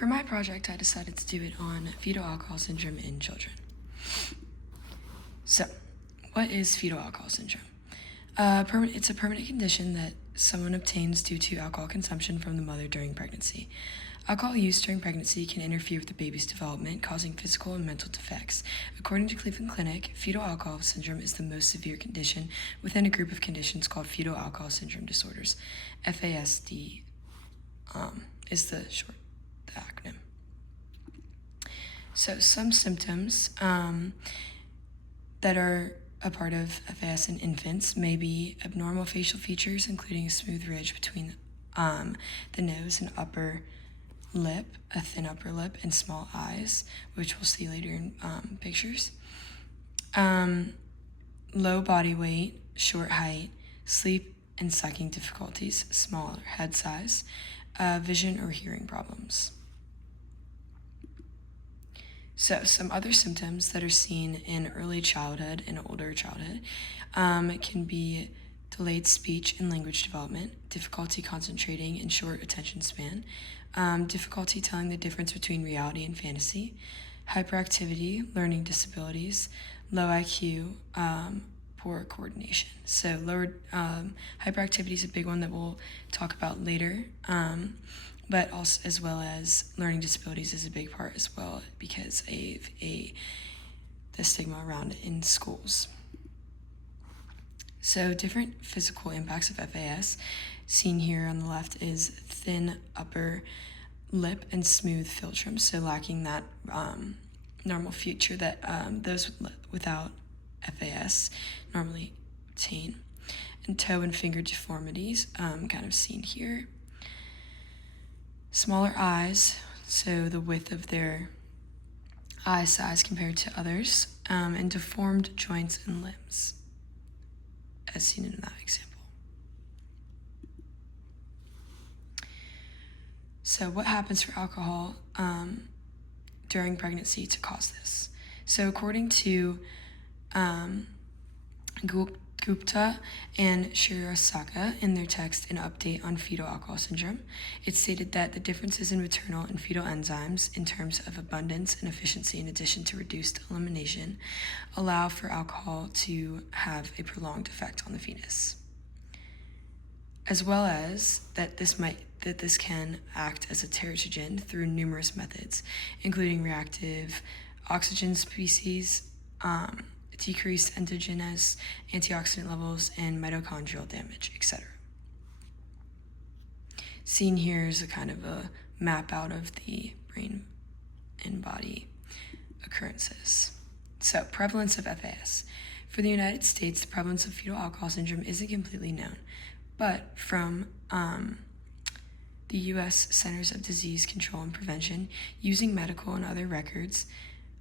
For my project, I decided to do it on fetal alcohol syndrome in children. So, what is fetal alcohol syndrome? It's a permanent condition that someone obtains due to alcohol consumption from the mother during pregnancy. Alcohol use during pregnancy can interfere with the baby's development, causing physical and mental defects. According to Cleveland Clinic, fetal alcohol syndrome is the most severe condition within a group of conditions called fetal alcohol syndrome disorders. FASD is the acronym. So some symptoms that are a part of FAS in infants may be abnormal facial features, including a smooth ridge between the nose and upper lip, a thin upper lip, and small eyes, which we'll see later in pictures. Low body weight, short height, sleep and sucking difficulties, smaller head size, vision or hearing problems. So some other symptoms that are seen in early childhood and older childhood can be delayed speech and language development, difficulty concentrating and short attention span, difficulty telling the difference between reality and fantasy, hyperactivity, learning disabilities, low IQ, poor coordination. So lower hyperactivity is a big one that we'll talk about later, but also as well as learning disabilities is a big part as well because of the stigma around it in schools. So different physical impacts of FAS seen here on the left is thin upper lip and smooth philtrum, so lacking that normal feature that those without FAS normally obtain. And toe and finger deformities, kind of seen here. Smaller eyes, so the width of their eye size compared to others, and deformed joints and limbs, as seen in that example. So what happens for alcohol during pregnancy to cause this? So according to Gupta and Shirasaka in their text An Update on Fetal Alcohol Syndrome, it stated that the differences in maternal and fetal enzymes in terms of abundance and efficiency in addition to reduced elimination allow for alcohol to have a prolonged effect on the fetus, as well as that this can act as a teratogen through numerous methods, including reactive oxygen species, decreased endogenous antioxidant levels, and mitochondrial damage, etc. Seen here is a kind of a map out of the brain and body occurrences. So, prevalence of FAS. For the United States, the prevalence of fetal alcohol syndrome isn't completely known, but from the U.S. Centers of Disease Control and Prevention, using medical and other records,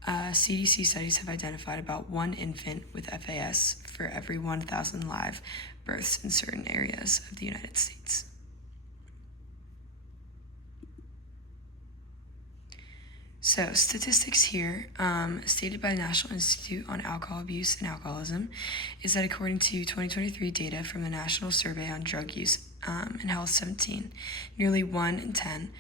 CDC studies have identified about 1 infant with FAS for every 1,000 live births in certain areas of the United States. So statistics here, stated by the National Institute on Alcohol Abuse and Alcoholism, is that according to 2023 data from the National Survey on Drug Use and Health 17, nearly 1 in 10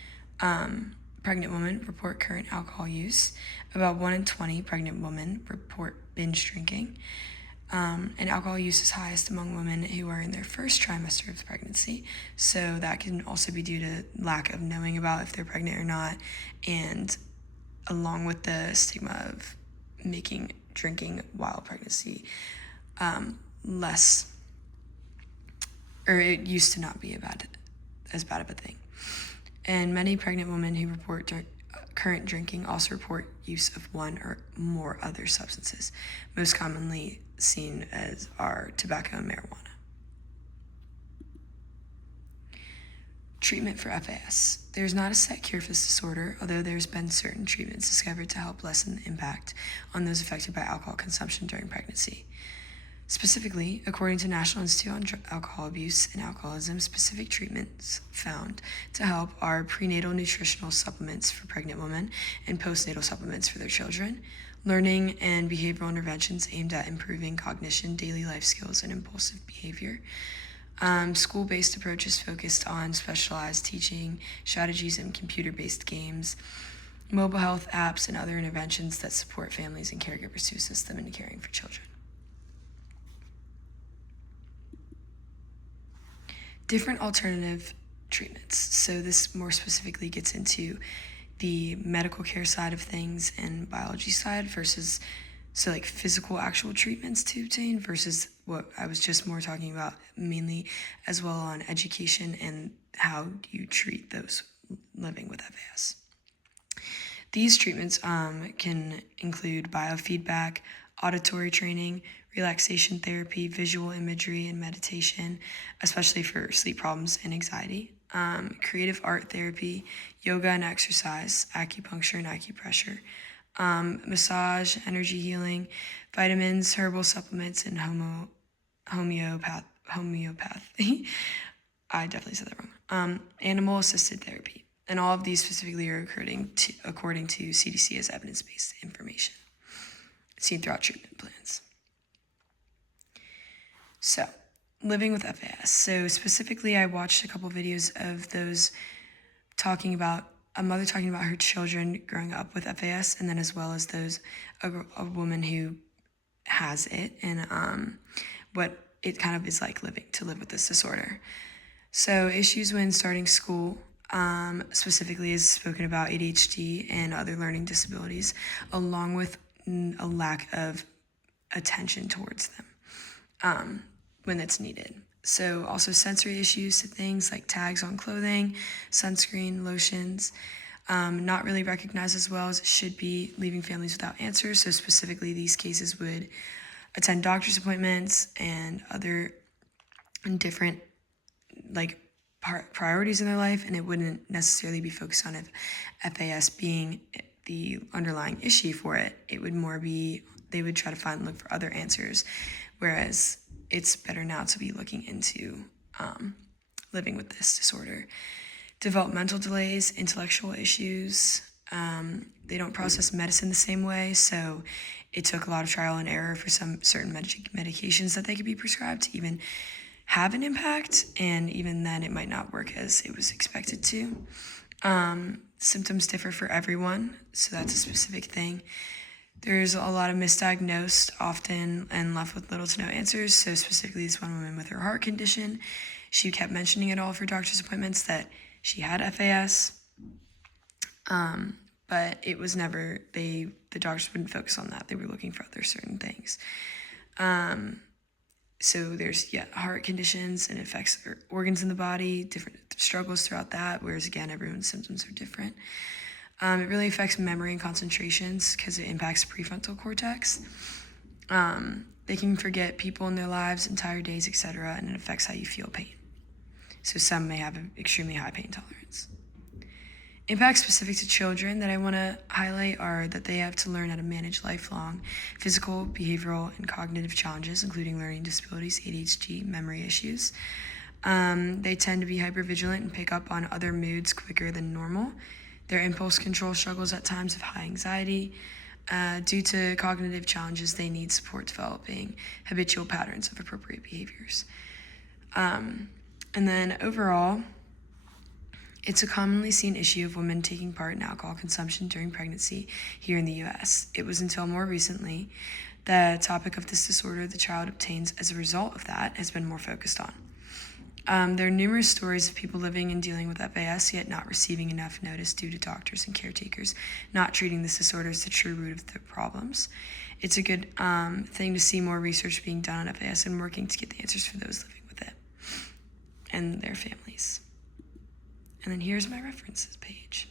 pregnant women report current alcohol use. About 1 in 20 pregnant women report binge drinking. And alcohol use is highest among women who are in their first trimester of pregnancy. So that can also be due to lack of knowing about if they're pregnant or not, and along with the stigma of making drinking while pregnancy less, or it used to not be as bad of a thing. And many pregnant women who report current drinking also report use of 1 or more other substances, most commonly seen as are tobacco and marijuana. Treatment for FAS. There's not a set cure for this disorder, although there's been certain treatments discovered to help lessen the impact on those affected by alcohol consumption during pregnancy. Specifically, according to National Institute on Alcohol Abuse and Alcoholism, specific treatments found to help are prenatal nutritional supplements for pregnant women and postnatal supplements for their children, learning and behavioral interventions aimed at improving cognition, daily life skills, and impulsive behavior, School-based approaches focused on specialized teaching strategies and computer-based games, mobile health apps, and other interventions that support families and caregivers to assist them in caring for children. Different alternative treatments. So this more specifically gets into the medical care side of things and biology side versus like physical actual treatments to obtain versus what I was just more talking about mainly as well on education and how you treat those living with FAS. These treatments can include biofeedback, auditory training, relaxation therapy, visual imagery, and meditation, especially for sleep problems and anxiety, creative art therapy, yoga and exercise, acupuncture and acupressure, massage, energy healing, vitamins, herbal supplements, and homeopathy. I definitely said that wrong. Animal-assisted therapy. And all of these specifically are according to CDC as evidence-based information seen throughout treatment plans. So, living with FAS. So specifically, I watched a couple videos of those talking about a mother talking about her children growing up with FAS, and then as well as a woman who has it and what it kind of is like to live with this disorder. So issues when starting school, specifically is spoken about ADHD and other learning disabilities, along with a lack of attention towards them when it's needed. So also sensory issues to things like tags on clothing, sunscreen, lotions, not really recognized as well as it should be, leaving families without answers. So specifically these cases would attend doctor's appointments and other different priorities in their life, and it wouldn't necessarily be focused on if FAS being the underlying issue for it. It would more be they would try to look for other answers, whereas it's better now to be looking into living with this disorder. Developmental delays, intellectual issues, they don't process medicine the same way, so it took a lot of trial and error for some certain medications that they could be prescribed to even have an impact, and even then it might not work as it was expected to. Symptoms differ for everyone, so that's a specific thing. There's a lot of misdiagnosed often and left with little to no answers. So specifically this one woman with her heart condition, she kept mentioning at all of her doctor's appointments that she had FAS, but it was never, the doctors wouldn't focus on that. They were looking for other certain things. So there's, heart conditions, and it affects organs in the body, different struggles throughout that, whereas again, everyone's symptoms are different. It really affects memory and concentrations because it impacts prefrontal cortex. They can forget people in their lives, entire days, etc., and it affects how you feel pain. So some may have an extremely high pain tolerance. Impacts specific to children that I want to highlight are that they have to learn how to manage lifelong physical, behavioral, and cognitive challenges, including learning disabilities, ADHD, memory issues. They tend to be hypervigilant and pick up on other moods quicker than normal. Their impulse control struggles at times of high anxiety. Due to cognitive challenges, they need support developing habitual patterns of appropriate behaviors. And then overall, it's a commonly seen issue of women taking part in alcohol consumption during pregnancy here in the U.S. It was until more recently the topic of this disorder the child obtains as a result of that has been more focused on. There are numerous stories of people living and dealing with FAS yet not receiving enough notice due to doctors and caretakers not treating this disorder as the true root of the problems. It's a good thing to see more research being done on FAS and working to get the answers for those living with it and their families. And then here's my references page.